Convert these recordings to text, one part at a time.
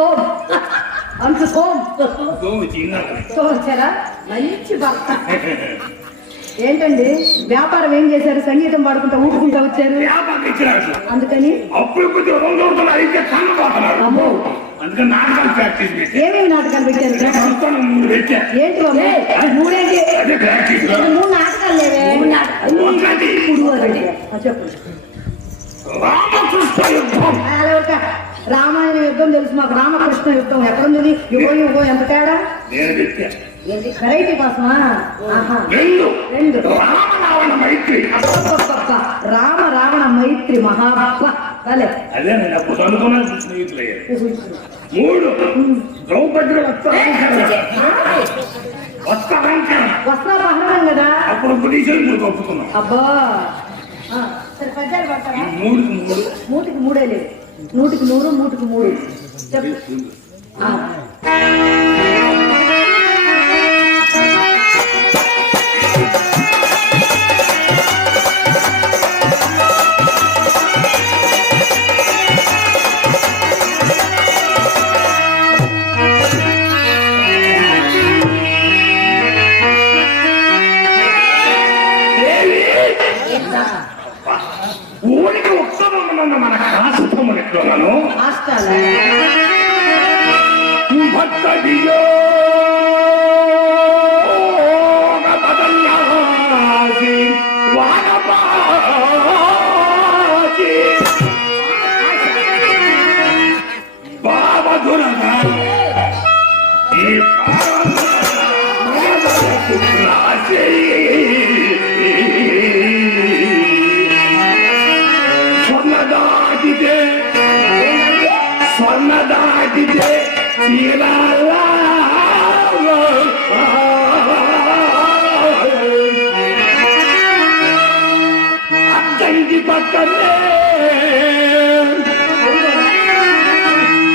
Home అంత home వచ్చారా? మంచి భర్త. ఏంటండి వ్యాపారం ఏం చేశారు? సంగీతం పాడుకుంటా ఊపుకుంటా వచ్చారు. అందుకని ఏమేమి నాటకాలు పెట్టారు? ఏంటి మూడేంటి? 3 నాటకాలు లేవే. చెప్పు. రామాయణ యుద్ధం తెలుసు మాకు. రామకృష్ణ యుద్ధం ఎక్కడుంది? యుగో ఎంత తేడా? వెరైటీ కోసమా? రామ రావణ మైత్రి మహాభ. వస్త్రాపహరణం కదా. అబ్బా సరే పద్యాలు పడతారా? 3కి 3 లేదు. 100కి 100, 100కి 3 చెప్పు. ఊరికి ఉత్సవం మన కాష్టములు ఎట్లున్నాను భక్తడియో బదల్లాసి వానపాచి బావధురగా ఈ రాశి స్వర్ణ దాటితే అద్దంకి పక్కనే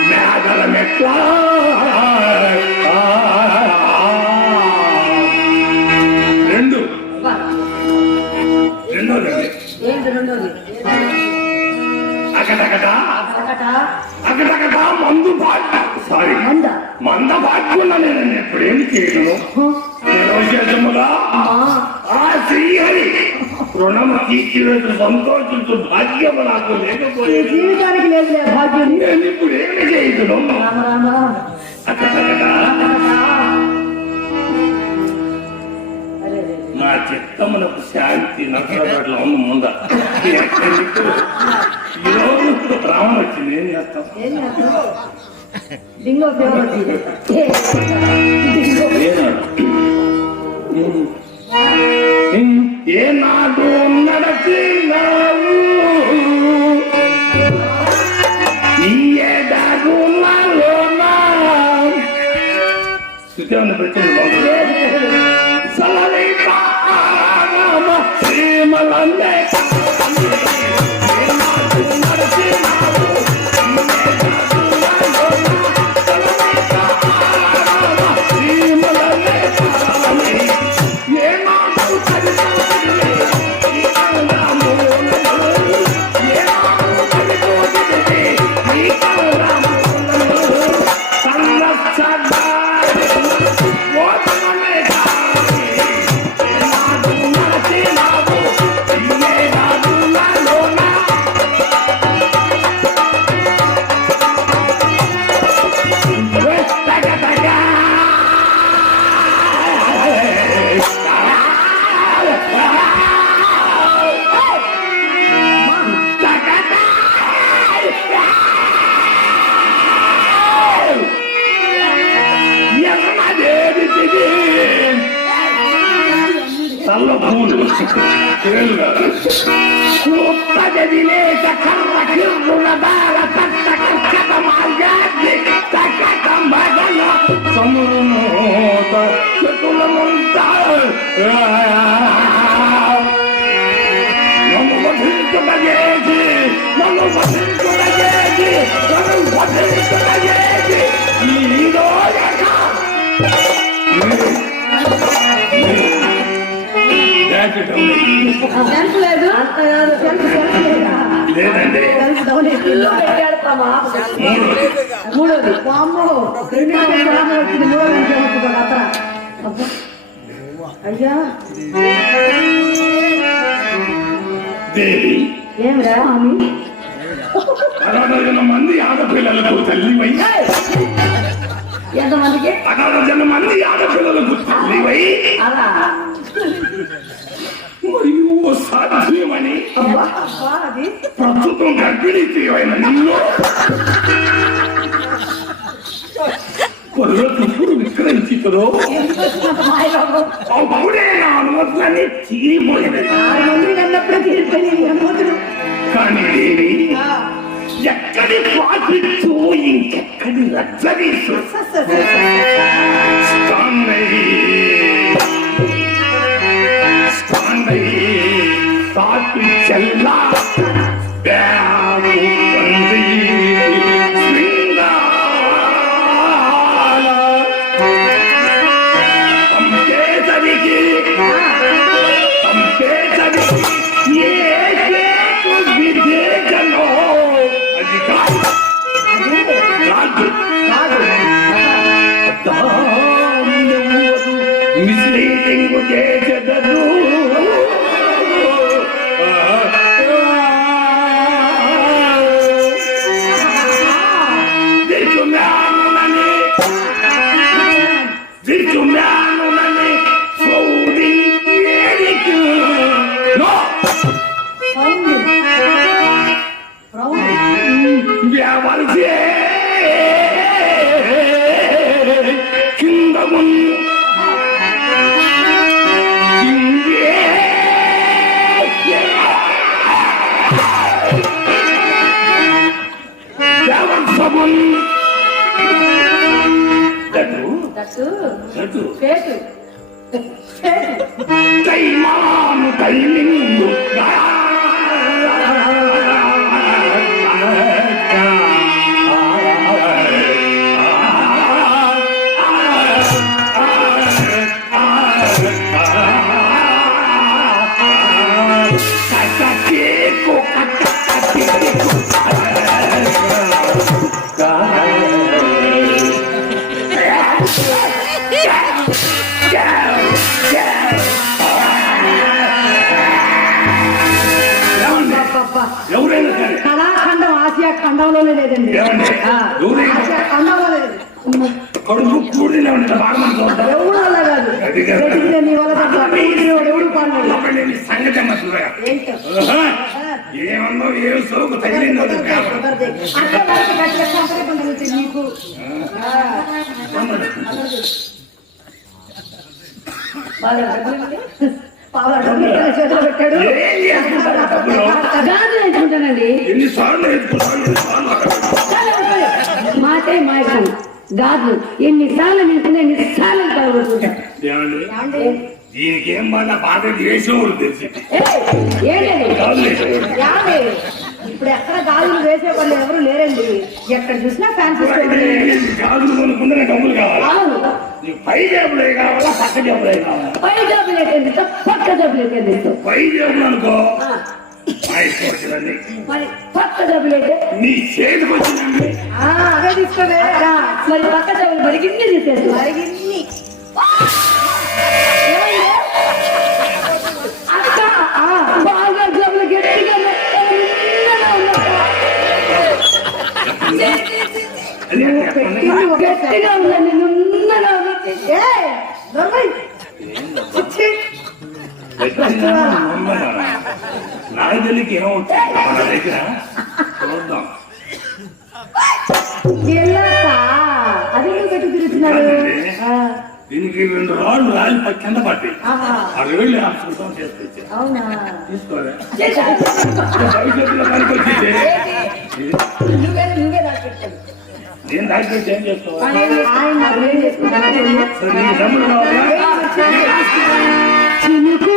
మేఘల మెట్ల రెండోది అక్కడ మందు మంద పాటుకున్నా నేను ఎప్పుడేం చేయను. విశేషముగా ఆ శ్రీహరి రుణము తీర్చివేసి సంతోషించు భాగ్యము నాకు లేకపోయే జీవితానికి లేదు భాగ్యం. నేను ఇప్పుడు ఏమి చేయను. నా చిత్తమునకు శాంతి నష్టపట్ల ఉంది ముంద. ఈరోజు రావణ వచ్చింది. ఏం చేస్తాం? ఏనాడు నడచినావు ఈ ఏడాగులలో శృతి ప్రత్యేక శ్రీమలందే లేదండి మూడోది అమ్మో రెండు వచ్చింది మూడోది అతర అయ్యా దేవి ఏమిరా ఆమె 60 మంది ఆడపిల్లలకు తల్లివై ఎంతమందికి 60 మంది ఆడపిల్లలకు తల్లివై అలా మరియు సాధ్యమని అది ప్రస్తుతం గర్భిణీ తీవైన నిన్ను పొరలప్పుడు విక్రయించుతురో అప్పుడే నా అనుమతులన్నీ తీరిపోయినది. అన్నప్పుడే తీరిపోయింది అనుమతులు కానీ దేవి ఎక్కడి పాటిస్తూ ఇంకెక్కడి రచ్చదీసు సాటి చెల్లా మిస్లీడింగ్ చేసేదరు కైమాను కైలింగు ఎవరైనా సరే కళాఖండం ఆసియా ఖండంలోనే లేదండి ఆసియా ఖండంలో లేదు కడుపు కూడిన బాగా ఎవరు అలా కాదు నీ వల్ల ఎవడు పాడు సంగతి ఏమన్నా ఏ సోకు తగిలిందో నీకు చేతిలో పెట్టాడు అనుకుంటానండి ఎన్నిసార్లు మాటే మాయకం గాజు ఎన్నిసార్లు నింటున్నా ఎన్నిసార్లు కావచ్చు దీనికి ఏం బాధ చేసేవాడు తెలిసి ఇప్పుడు ఎక్కడ గాజులు వేసే వాళ్ళు ఎవరు లేరండి ఎక్కడ చూసినా ఫ్యాన్సీ గాజులు కొనుక్కుంటే డబ్బులు కావాలి పై జేబులే కావాలా పక్క జేబులే కావాలా పై జబ్బులు ఎక్కేది పక్క జబ్బులు ఎక్కేది పై జేబులు అనుకో మరి పక్క జబ్బులు అయితే నీ చేతికి వచ్చిందండి అదే తీసుకోలే మరి పక్క జబ్బులు మరిగిన్ని తీసేది మరిగిన్ని అక్క బాగా జబ్బులు గట్టిగా గట్టిగా ఉందండి నున్నగా నాగలికి ఏమవుతుంది మన దగ్గర చూద్దాం అది పెట్టి తిరుగుతున్నారు దీనికి 2 రాళ్ళు రాలి కింద పట్టి ఆ రేళ్ళు అర్థం చేసుకొచ్చి అవునా తీసుకోలే భవిష్యత్తులో పనికొచ్చి నేను దాచిపెట్టి ఏం చేసుకోవాలి ఆయన డబ్బులు కావాలా చినుకు